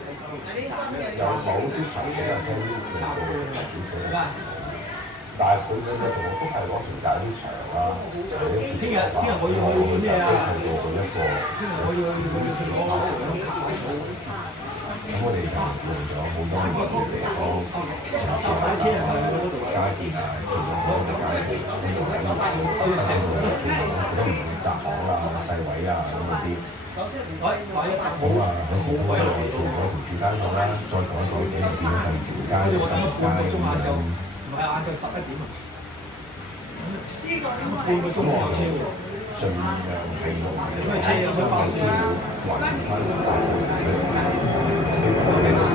有某啲神比較多啲叫做表寫，但係佢嘅時候都係攞時間啲長啦，聽日我要去咩啊？做一個，聽日我要去咁我哋就用咗好多唔同嘅地方，搭火車去街邊啊，其實嗰個街邊呢度喺度都唔同窄巷啊、細位啊咁嗰啲。好啊，嗰時都係做嗰條住街路啦，再講一講幾年變咗第二條街、第二街咁樣。唔係晏晝11點啊，半個鐘頭車喎。盡量係用因為車有咗巴士，還翻大部分嘅。